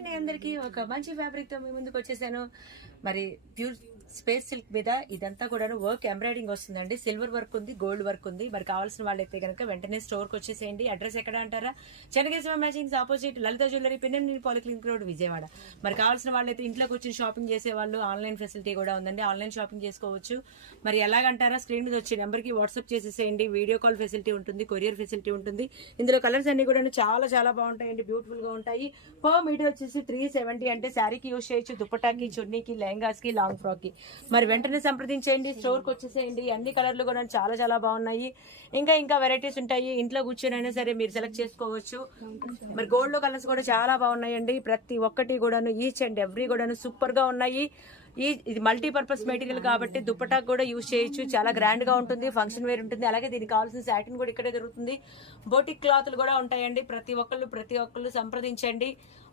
అండి అందరికి ఒక మంచి ఫ్యాబ్రిక్ తో మీ ముందుకు వచ్చేసాను. మరి ప్యూర్ స్పేస్ సిల్క్ మీద ఇదంతా కూడా వర్క్ ఎంబ్రాయిడింగ్ వస్తుందండి. సిల్వర్ వర్క్ ఉంది, గోల్డ్ వర్క్ ఉంది. మరి కావాల్సిన వాళ్ళైతే కనుక వెంటనే స్టోర్ కి వచ్చేసేయండి. అడ్రస్ ఎక్కడ అంటారా? చెన్నకేశవ మ్యాచింగ్స్ ఆపోజిట్ లలిత జ్యువెలరీ పిన్నెంని పాలిక్లినిక్ రోడ్ విజయవాడ. మరి కావాల్సిన వాళ్ళైతే ఇంట్లో కూర్చొని షాపింగ్ చేసే వాళ్ళు ఆన్లైన్ ఫెసిలిటీ కూడా ఉందండి. ఆన్లైన్ షాపింగ్ చేసుకోవచ్చు. మరి ఎలాగంటారా? స్క్రీన్ మీద వచ్చే నెంబర్ కి వాట్సాప్ చేసేసేయండి. వీడియో కాల్ ఫెసిలిటీ ఉంటుంది, కొరియర్ ఫెసిలిటీ ఉంటుంది. ఇందులో కలర్స్ అన్ని కూడా చాలా చాలా బాగుంటాయండి, బ్యూటిఫుల్ గా ఉంటాయి. పర్ మీటర్ వచ్చేసి 370 అంటే శారీకి యూజ్ చేయొచ్చు, దుపట్టాకి, చున్నీకి, లెహంగాస్ కి, లాంగ్ ఫ్రాక్ కి. మరి వెంటనే సంప్రదించేయండి, స్టోర్ కి వచ్చేసేయండి. అన్ని కలర్లు కూడా చాలా చాలా బాగున్నాయి. ఇంకా వెరైటీస్ ఉంటాయి. ఇంట్లో కూర్చొని అయినా సరే మీరు సెలెక్ట్ చేసుకోవచ్చు. మరి గోల్డ్ లో కలర్స్ కూడా చాలా బాగున్నాయండి. ప్రతి ఒక్కటి కూడాను ఈచ్ అండ్ ఎవ్రీ కూడాను సూపర్ గా ఉన్నాయి. ఇది మల్టీపర్పస్ మెటీరియల్ కాబట్టి దుపట్టాకు కూడా యూజ్ చేయొచ్చు. చాలా గ్రాండ్ గా ఉంటుంది, ఫంక్షన్ వేర్ ఉంటుంది. అలాగే దీనికి కావాల్సిన సాటిన్ కూడా ఇక్కడే దొరుకుతుంది. బోటిక్ క్లాత్లు కూడా ఉంటాయండి. ప్రతి ఒక్కళ్ళు సంప్రదించండి.